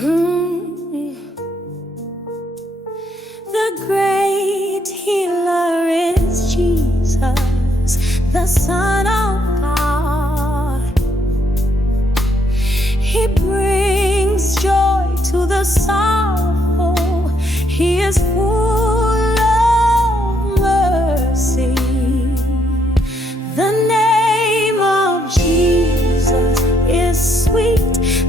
The great healer is Jesus, the Son of God. He brings joy to the sorrowful. He is full of mercy. The name of Jesus is sweet.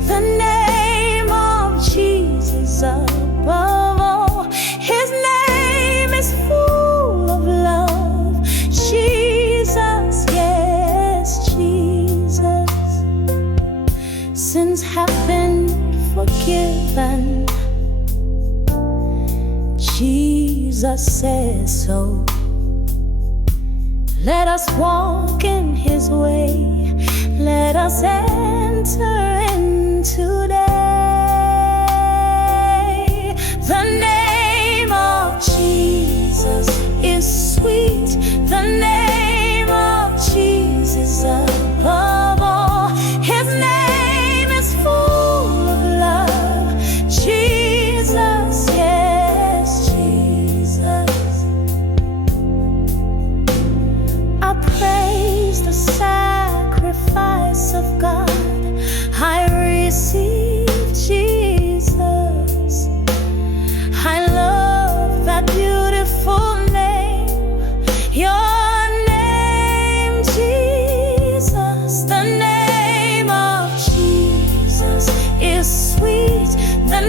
The name of Jesus above all. His name is full of love. Jesus, yes, Jesus. Sins have been forgiven. Jesus says so. Let us walk in His way. Let us enter in today. The name of Jesus is sweet. The name of Jesus above all. His name is full of love. Jesus, yes, Jesus. I praise the sacrifice of God. I receive Jesus. I love that beautiful name. Your name, Jesus. The name of Jesus is sweet. The